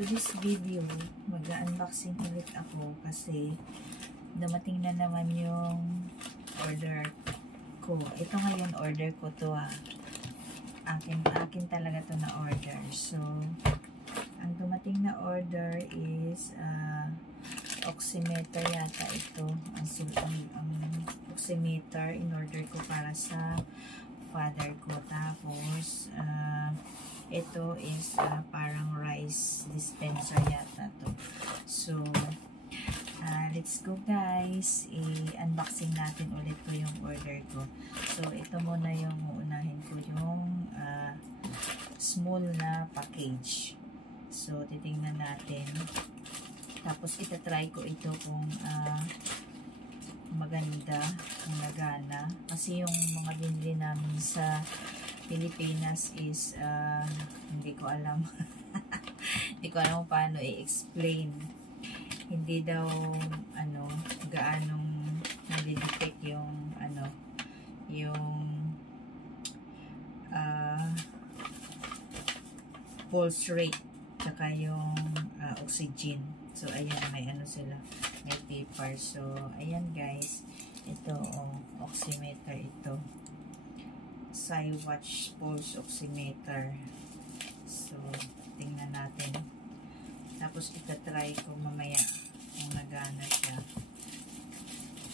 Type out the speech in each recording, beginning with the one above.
to this video, mag-unboxing ulit ako kasi dumating na naman yung order ko. Ito ngayon, order ko to Akin talaga to na order. So, ang dumating na order is oximeter yata ito. Ang oximeter in order ko para sa father ko. Tapos, ito is parang rice dispenser yata to. So, let's go guys. I-unboxing natin ulit ko yung order ko. So, ito muna yung uunahin ko yung small na package. So, titingnan natin. Tapos, itatry ko ito kung maganda, kung nagana. Kasi yung mga binili namin sa Pilipinas is hindi ko alam. Hindi ko alam paano i-explain. Hindi daw gaanong nalidetect yung pulse rate tsaka yung oxygen. So ayan, may sila, may paper. So ayan guys, ito oximeter ito. Watch pulse oximeter. So tingnan natin. Tapos itatry ko mamaya kung nagana siya.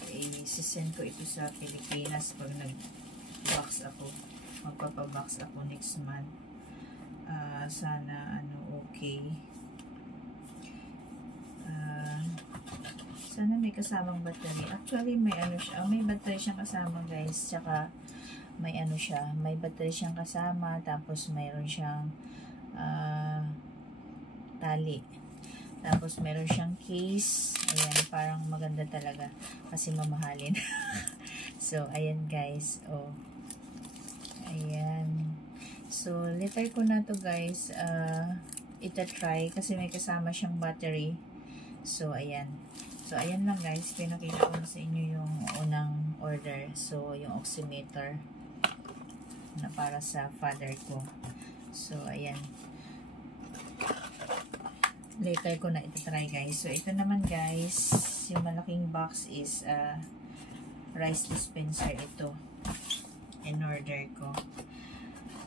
I-send ko ito sa Pilipinas pag nag-box ako. Magpapabox ako next month. Sana okay. Sana may kasamang battery. Actually may siya. May battery siyang kasama guys. Tsaka may may battery siyang kasama. Tapos mayroon siyang tali. Tapos meron siyang case. Ayan, parang maganda talaga kasi mamahalin. So ayan guys, ayan. So later ko na to guys itatry kasi may kasama siyang battery. So ayan. So ayan lang guys, pinakita ko na sa inyo yung unang order. So yung oximeter na para sa father ko. So ayan. Later ko na itatry guys. So ito naman guys, yung malaking box is rice dispenser ito. In order ko.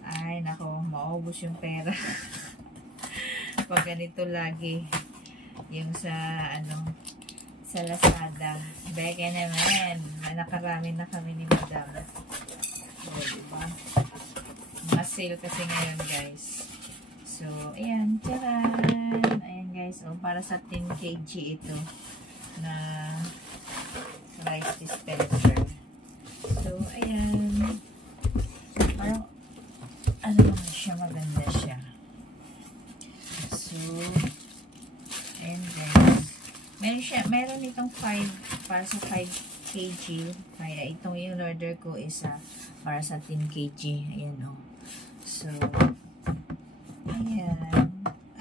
Ay nako, maubos yung pera. Pag ganito lagi yung sa sa Lazada. Beke naman, nakarami na kami ni Madam. So diba, mas sale kasi ngayon guys. So ayan, charan. Ayan guys, para sa 10 kg ito na rice dispenser. So ayan, parang naman siya, maganda siya. So ayan guys, meron itong 5 para sa 5 kg. Kaya itong yung order ko is para sa 10 kg. Ayan So ayan.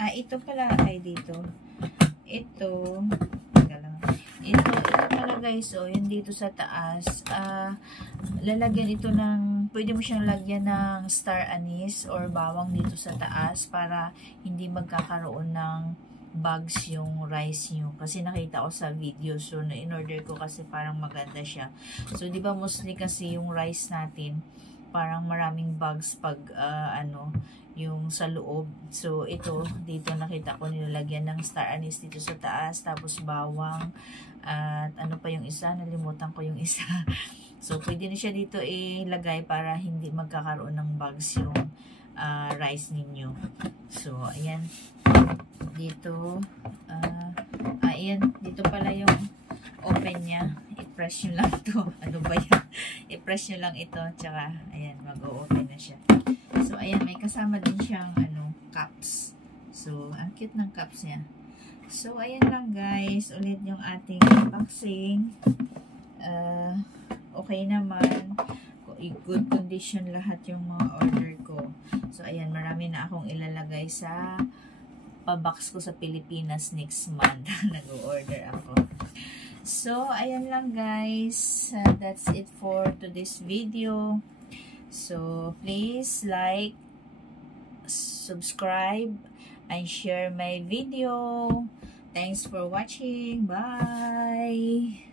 Ito pala ay dito. Ito pala guys, yun dito sa taas. Lalagyan ito pwede mo siyang lagyan ng star anise or bawang dito sa taas para hindi magkakaroon ng bugs yung rice nyo. Kasi nakita ko sa video. So, in-order ko kasi parang maganda siya. So, di ba mostly kasi yung rice natin, parang maraming bugs pag yung sa loob. So ito dito nakita ko nilalagyan ng star anise dito sa taas, tapos bawang at pa yung isa, nalimutan ko yung isa. So pwede na siya dito ilagay para hindi magkakaroon ng bugs yung rice ninyo. So ayan dito ayan dito pala yung open niya. I-press nyo lang to. Ano ba yan? I-press nyo lang ito. Tsaka, ayan, mag-o-open na siya. So, ayan, may kasama din siyang, cups. So, ang cute ng cups niya. So, ayan lang guys. Ulit yung ating unboxing. Okay naman. Good condition lahat yung mga order ko. So, ayan, marami na akong ilalagay sa pa-box ko sa Pilipinas next month. Nag-o-order ako. So, ayan lang guys. That's it for today's video. So, please like, subscribe, and share my video. Thanks for watching. Bye!